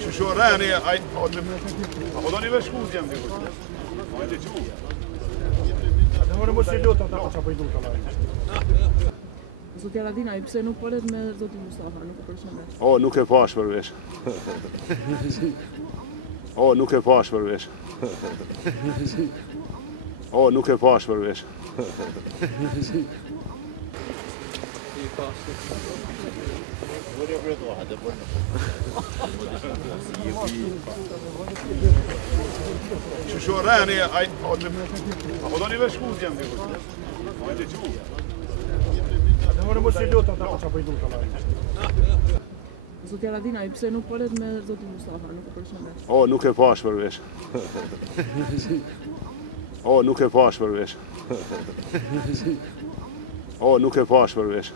Që shorani, a po do një vesh jam të kërë? A e të që? Dhe më mos i lutë ata që apë i lutë ala. Zotja Radina, i pse nuk polet me zotin Mustafa, nuk e përshëndes? O, nuk e pash përvesh. O, nuk e pash përvesh. O, nuk e pash përvesh. Që shorani, a po do një vesh jam të kërë? A e të që? Dhe më mos i lutë ata që apë i lutë ala. Zotja Radina, i pse nuk polet me zotin Mustafa, nuk e përshëndes? O, nuk e pash përvesh. O, nuk e pash përvesh. O, nuk e pash përvesh.